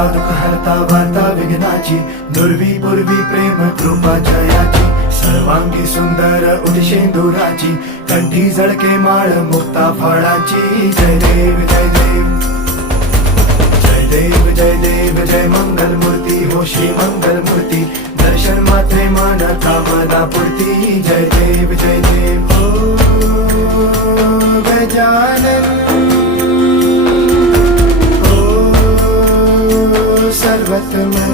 हरता दुःख हरता वार्ता विघ्नाची, दुर्वी पूर्वी प्रेम कृपा जयाची, सर्वांगी सुंदर उदिशेंदुराची, कंठी झळके माळ मुक्ता फळाची. जय देव जय देव जय देव जय देव जय मंगल मूर्ती हो श्री मंगल मूर्ती, दर्शन मात्रे मन कामना पूर्ती. जय देव जय देव हो गजानन हो सर्वतमन.